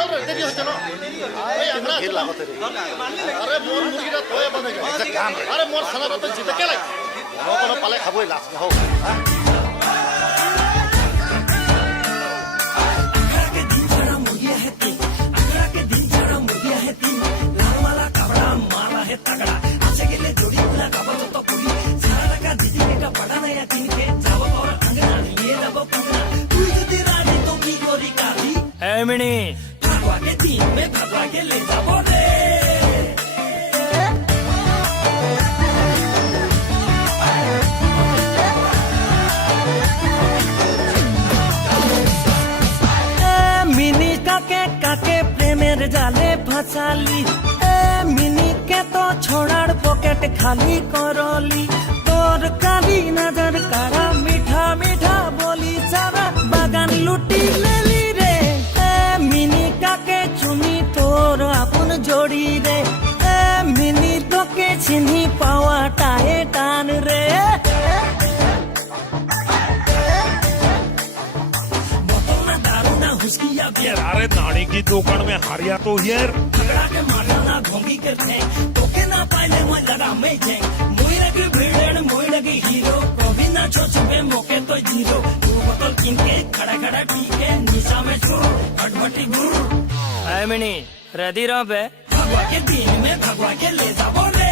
चल रे देरी हो चलो ভিড় লাগতে রে अरे मोर मुर्गीरा तोय बने একটা কাম রে अरे मोर सना तो जीते के लाग কোনো পালে খাবই লাস না হোক मिनी भगवा के दिन में भगवा के ले जाबो रे मिनी काके प्रेमेर जाले फसाली मिनी के तो छोड़ार पॉकेट खाली करली तोर काली नजर कारा मीठा मीठा बोली सारा बागान लुटी लेली मिनी काके चुनी तोर अपन जोड़ी रे मिनी तोके चिन्ही पावा टाए टान रे बोतल दारू ना हुस्किया बियर अरे नानी की दुकान में हारिया तो यार झगड़ा के मारना ना घोंगी के थे तोके ना पाइले मैं लगा मैं जे मोइरा की भिड़ेड़ मोइरा की हीरो कभी ना छोछबे मोके तो जीरो तू बोतल किन के खड़ा खड़ा पी के निशा में छो हटबटी गुरु मिनी रेडी रहो बे भगवा के दिन में भगवा के ले जाबो रे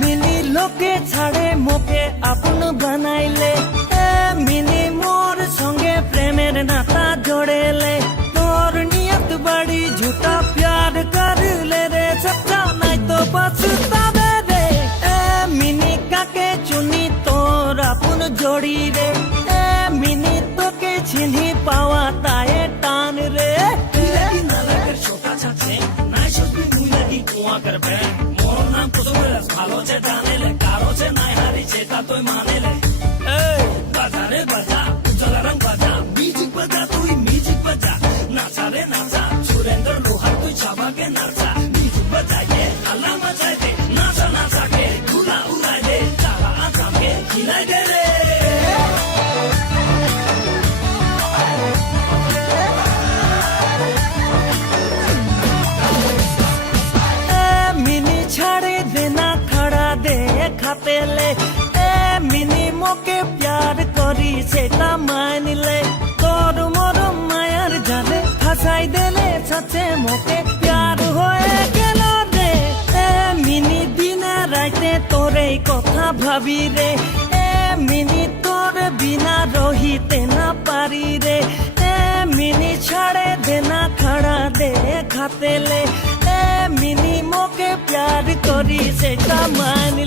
मिनी लोके छाड़े मोके अपन बनाइले मिनी मोर संगे प्रेमेर नाता जोड़ेले तोर नियत बड़ी झूठा प्यार कर ले रे सच्चा नहीं तो पछतावे रे मिनी काके चुनी तोर अपन जोड़ी रे मिनी तोके चिन्ही पावा ताए टान रे लगी ना लगे छोटा छाछे नाइ सोचबी मुई लगी कुआ करबे मोर नाम कुसुम रस भालो छे जाने ले कारो छे नाइ हारी छे ता तोय माने ले बाजा रे बाजा उजला रंग बाजा म्यूजिक बजा तुई म्यूजिक बजा नाचा रे नाचा सुरेंद्र लोहार तुई छाबा के नाचा म्यूजिक बजाइए अल्लाह मचाए दे नाचा नाचा के धुला उड़ाए दे चाला आचा के खिलाए दे रे मिनी छाड़े देना खड़ा दे खाते ले मिनी मोके प्यार करी सेटा मान ले तोर मोर मायार जाले फसाई देले सच्चे मोके प्यार होए गेल रे मिनी दिन राते तोरे कथा भाबी रे मिनी तोर बिना रहिते ना पारी रे मिनी छाड़े देना खड़ा दे खाते ले मिनी मोके प्यार करी सेटा मान